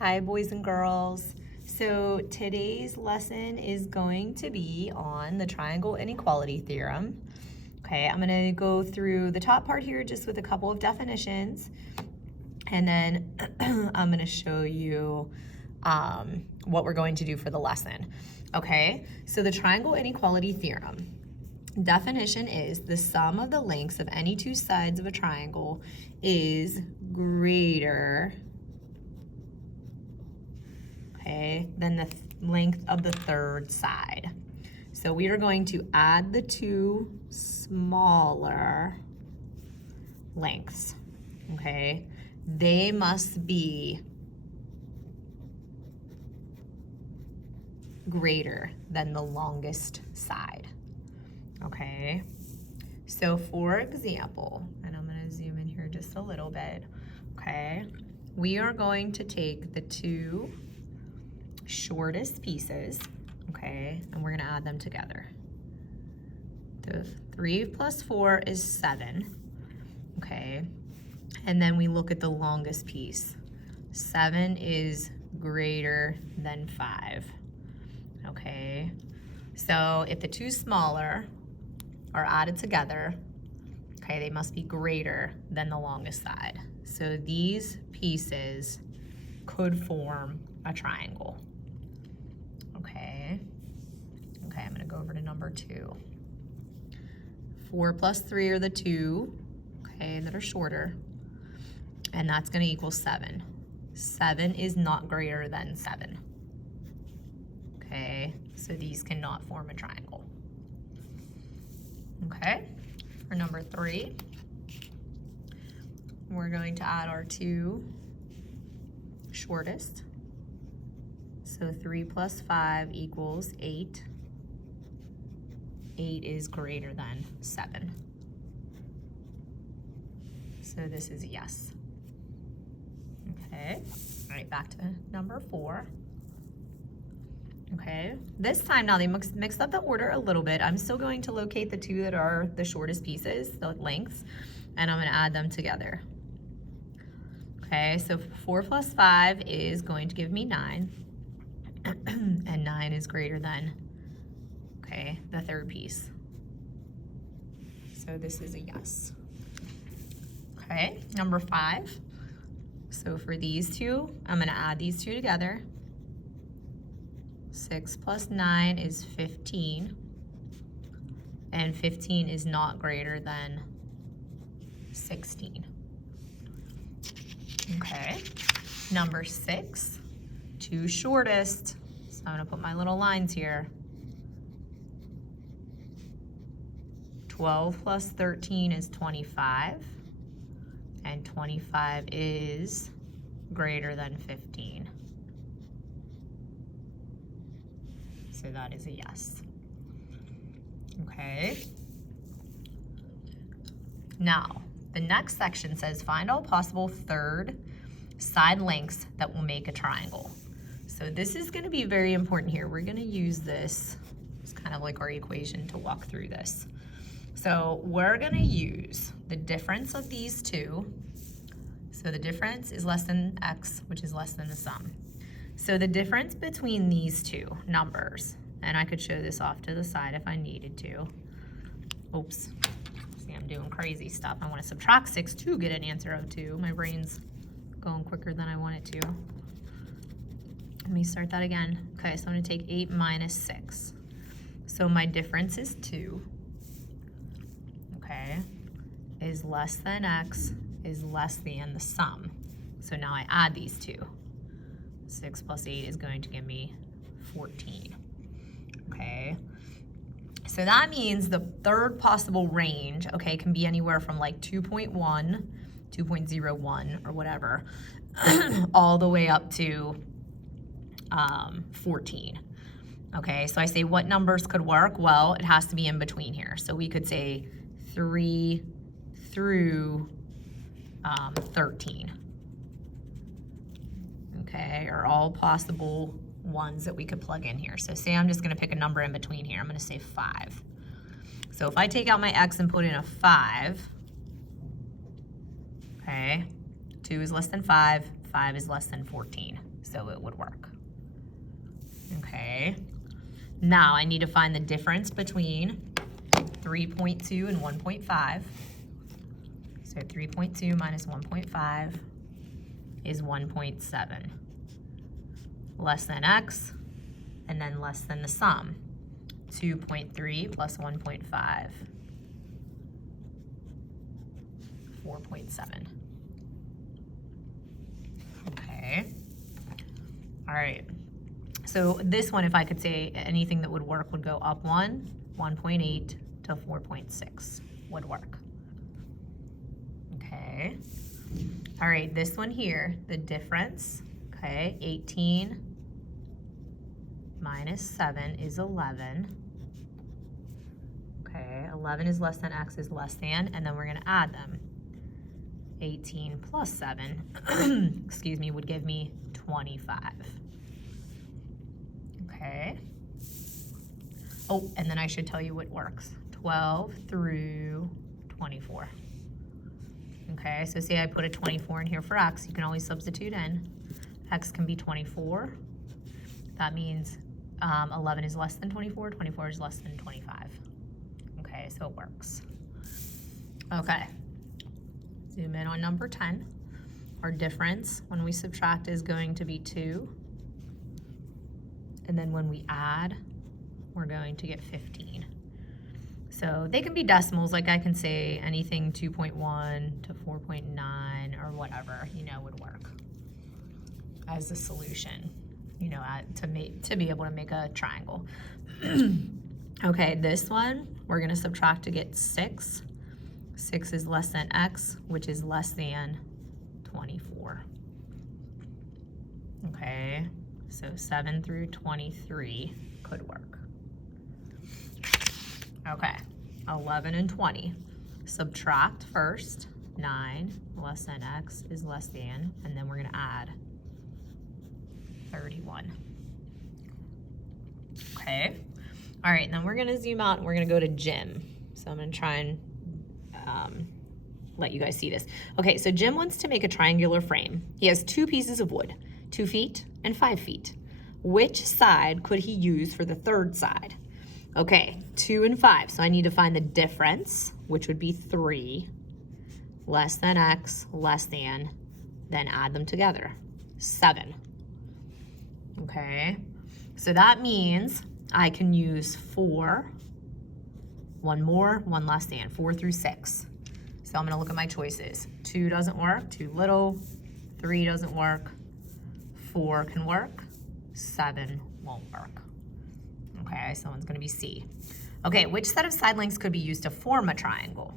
Hi, boys and girls. So today's lesson is going to be on the triangle inequality theorem. Okay, I'm going to go through the top part here just with a couple of definitions, and then I'm going to show you what we're going to do for the lesson. Okay, so the triangle inequality theorem. Definition is the sum of the lengths of any two sides of a triangle is greater than the length of the third side. So we are going to add the two smaller lengths, okay? They must be greater than the longest side, okay? So for example, and I'm gonna zoom in here just a little bit, okay? We are going to take the two shortest pieces, okay, and we're gonna add them together. So 3 plus 4 is 7, okay, and then we look at the longest piece. 7 is greater than 5, okay. So if the two smaller are added together, okay, they must be greater than the longest side. So these pieces could form a triangle. Okay, I'm gonna go over to number 2. 4 plus 3 are the two, okay, that are shorter, and that's gonna equal 7. 7 is not greater than 7. Okay, so these cannot form a triangle. Okay, for number 3, we're going to add our two shortest. So 3 plus 5 equals 8. 8 is greater than 7. So this is a yes. Okay, all right, back to number 4. Okay, this time now they mixed up the order a little bit. I'm still going to locate the two that are the shortest pieces, the lengths, and I'm gonna add them together. Okay, so 4 plus 5 is going to give me 9. And 9 is greater than, okay, the third piece. So this is a yes. Okay, number 5. So for these two, I'm gonna add these two together. 6 plus 9 is 15. And 15 is not greater than 16. Okay, number 6. Two shortest, so I'm gonna put my little lines here. 12 plus 13 is 25, and 25 is greater than 15. So that is a yes. Okay. Now, the next section says find all possible third side lengths that will make a triangle. So this is going to be very important here. We're going to use this, it's kind of like our equation to walk through this. So we're going to use the difference of these two. So the difference is less than x, which is less than the sum. So the difference between these two numbers, and I could show this off to the side if I needed to. Oops, see, I'm doing crazy stuff. I want to subtract 6 to get an answer of 2. My brain's going quicker than I want it to. Let me start that again. Okay, so I'm gonna take 8 minus 6. So my difference is 2, okay, is less than x, is less than the sum. So now I add these two. 6 plus 8 is going to give me 14, okay? So that means the third possible range, okay, can be anywhere from like 2.1, 2.01 or whatever, all the way up to 14. Okay, so I say what numbers could work? Well, it has to be in between here. So we could say 3 through 13. Okay, are all possible ones that we could plug in here. So say I'm just gonna pick a number in between here. I'm gonna say 5. So if I take out my x and put in a 5, okay, 2 is less than 5, 5 is less than 14, so it would work. Okay, now I need to find the difference between 3.2 and 1.5. So 3.2 minus 1.5 is 1.7. Less than x, and then less than the sum. 2.3 plus 1.5, 4.7. Okay. All right. So this one, if I could say anything that would work, would go up 1, 1.8 to 4.6 would work. Okay. All right, this one here, the difference, okay, 18 minus 7 is 11. Okay, 11 is less than, x is less than, and then we're gonna add them. 18 plus 7, excuse me, would give me 25. Okay. Oh, and then I should tell you what works. 12 through 24. Okay, so say I put a 24 in here for x, you can always substitute in. X can be 24. That means 11 is less than 24, 24 is less than 25. Okay, so it works. Okay, zoom in on number 10. Our difference when we subtract is going to be 2. And then when we add, we're going to get 15. So they can be decimals, like I can say anything 2.1 to 4.9 or whatever, you know, would work as a solution, you know, to be able to make a triangle. Okay, this one, we're gonna subtract to get 6. 6 is less than x, which is less than 24. Okay, so 7 through 23 could work. Okay, 11 and 20. Subtract first. 9 less than x is less than, and then we're gonna add 31. Okay, all right, then we're gonna zoom out and we're gonna go to Jim. So I'm gonna try and let you guys see this. Okay, so Jim wants to make a triangular frame. He has 2 pieces of wood, 2 feet and 5 feet. Which side could he use for the third side? Okay, 2 and 5, so I need to find the difference, which would be 3, less than x, less than, then add them together, 7. Okay, so that means I can use 4, 1 more, 1 less than, 4 through 6. So I'm gonna look at my choices. 2 doesn't work, too little, 3 doesn't work, 4 can work, 7 won't work. Okay, so one's gonna be C. Okay, which set of side lengths could be used to form a triangle?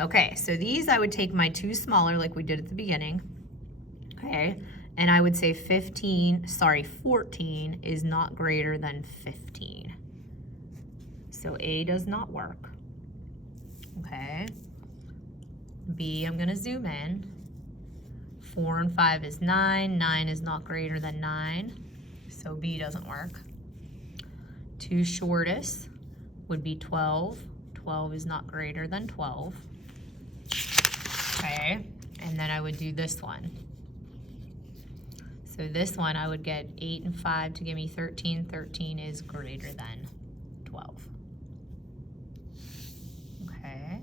Okay, so these I would take my 2 smaller like we did at the beginning, okay, and I would say 14 is not greater than 15. So A does not work, okay. B, I'm gonna zoom in. 4 and 5 is 9, 9 is not greater than 9, so B doesn't work. 2 shortest would be 12. 12 is not greater than 12. Okay, and then I would do this one. So this one I would get 8 and 5 to give me 13. 13 is greater than 12. Okay.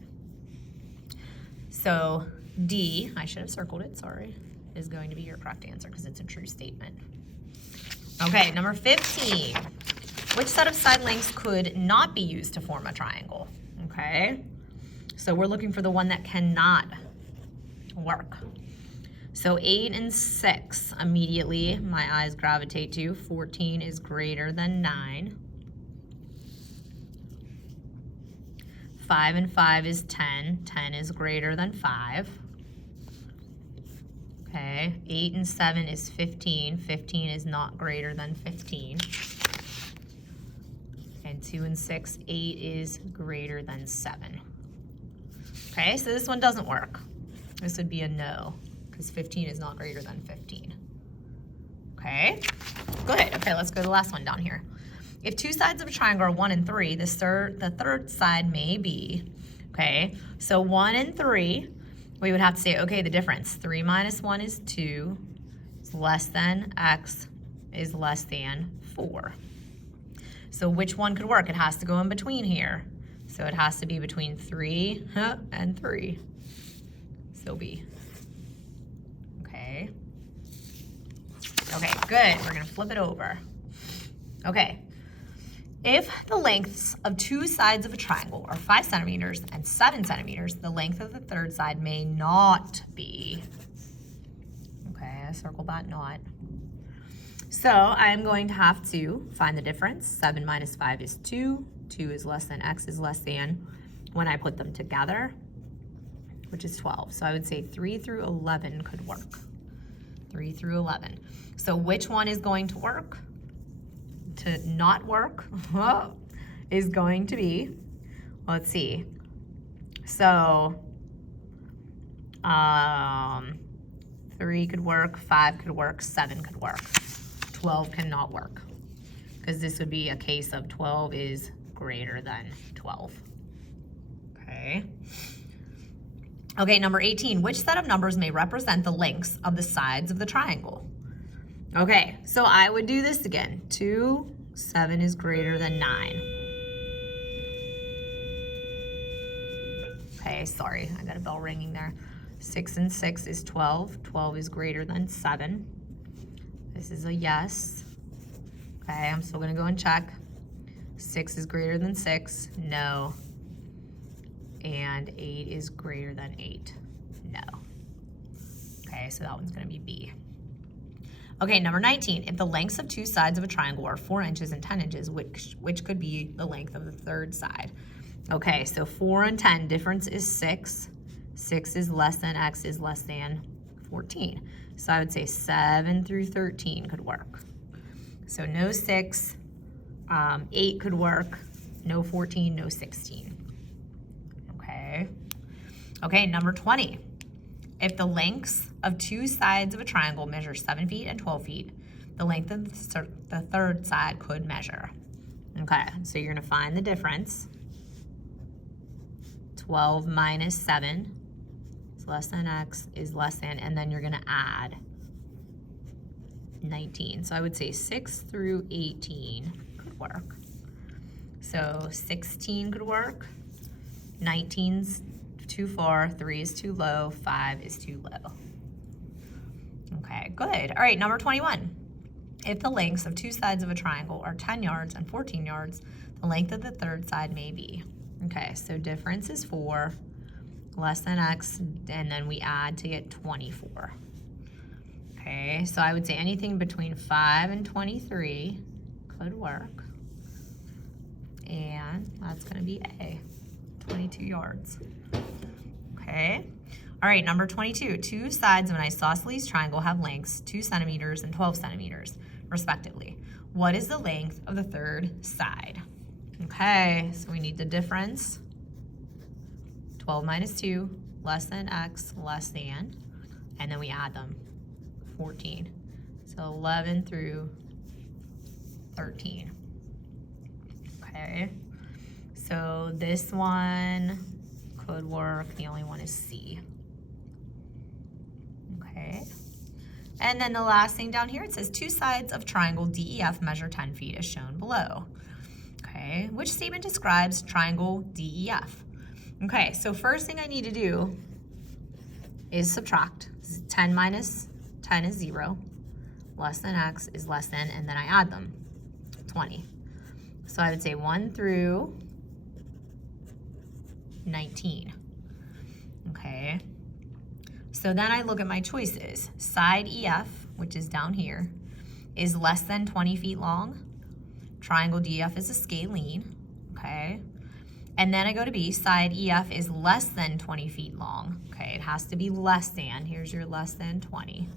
So D, I should have circled it, sorry, is going to be your correct answer because it's a true statement. Okay, number 15. Which set of side lengths could not be used to form a triangle? Okay, so we're looking for the one that cannot work. So 8 and 6, immediately my eyes gravitate to. 14 is greater than 9. 5 and 5 is 10. 10 is greater than 5. Okay, 8 and 7 is 15. 15 is not greater than 15. And 2 and 6, 8 is greater than 7. Okay, so this one doesn't work. This would be a no, because 15 is not greater than 15. Okay, good. Okay, let's go to the last one down here. If 2 sides of a triangle are 1 and 3, the third side may be, okay, so 1 and 3, we would have to say, okay, the difference. 3 minus 1 is 2. It's less than x is less than 4. So which one could work? It has to go in between here. So it has to be between 3 and 3. So B. Okay. Okay, good. We're going to flip it over. Okay. If the lengths of two sides of a triangle are 5 centimeters and 7 centimeters, the length of the third side may not be. Okay, I circled that not. So I'm going to have to find the difference. 7 minus 5 is 2. 2 is less than x is less than when I put them together, which is 12. So I would say 3 through 11 could work. 3 through 11. So which one is going to work? To not work is going to be, let's see. So 3 could work, 5 could work, 7 could work. 12 cannot work because this would be a case of 12 is greater than 12. Okay. Okay, number 18. Which set of numbers may represent the lengths of the sides of the triangle? Okay, so I would do this again. 2, 7 is greater than 9. Okay, sorry, I got a bell ringing there. 6 and 6 is 12. 12 is greater than 7. This is a yes. Okay, I'm still gonna go and check. 6 is greater than 6, no. And 8 is greater than 8, no. Okay, so that one's gonna be B. Okay, number 19, if the lengths of two sides of a triangle are 4 inches and 10 inches, which could be the length of the third side? Okay, so 4 and 10, difference is 6. 6 is less than x is less than 14. So I would say 7 through 13 could work. So no 6, 8 could work, no 14, no 16. Okay. Okay, number 20. If the lengths of two sides of a triangle measure 7 feet and 12 feet, the length of the third side could measure. Okay, so you're gonna find the difference. 12 minus 7 is less than x is less than, and then you're gonna add 19. So I would say 6 through 18 could work. So 16 could work, 19's too far, 3 is too low, 5 is too low. Okay, good. All right, number 21. If the lengths of two sides of a triangle are 10 yards and 14 yards, the length of the third side may be. Okay, so difference is 4, less than x, and then we add to get 24. Okay, so I would say anything between 5 and 23 could work. And that's gonna be A, 22 yards. Okay, all right, number 22. Two sides of an isosceles triangle have lengths 2 centimeters and 12 centimeters, respectively. What is the length of the third side? Okay, so we need the difference. 12 minus 2, less than x, less than, and then we add them, 14. So 11 through 13. Okay, so this one could work. The only one is C. Okay, and then the last thing down here, it says two sides of triangle DEF measure 10 feet as shown below. Okay, which statement describes triangle DEF? Okay, so first thing I need to do is subtract. 10 minus 10 is 0, less than x is less than, and then I add them, 20. So I would say 1 through 19. Okay, so then I look at my choices. Side EF, which is down here, is less than 20 feet long. Triangle DEF is a scalene, okay? And then I go to B, side EF is less than 20 feet long. Okay, it has to be less than. Here's your less than 20.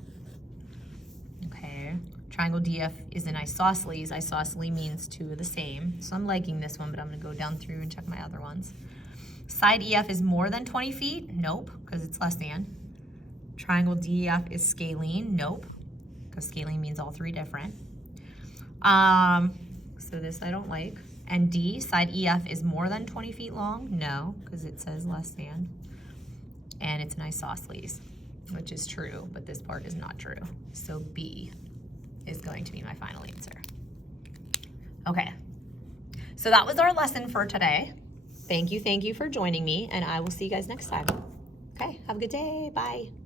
Okay, triangle DEF is an isosceles. Isosceles means two of the same. So I'm liking this one, but I'm gonna go down through and check my other ones. Side EF is more than 20 feet? Nope, because it's less than. Triangle DEF is scalene? Nope, because scalene means all three different. So this I don't like. And D, side EF is more than 20 feet long? No, because it says less than. and it's an isosceles, which is true, but this part is not true. So B is going to be my final answer. Okay, so that was our lesson for today. Thank you for joining me, and I will see you guys next time. Okay, have a good day, bye.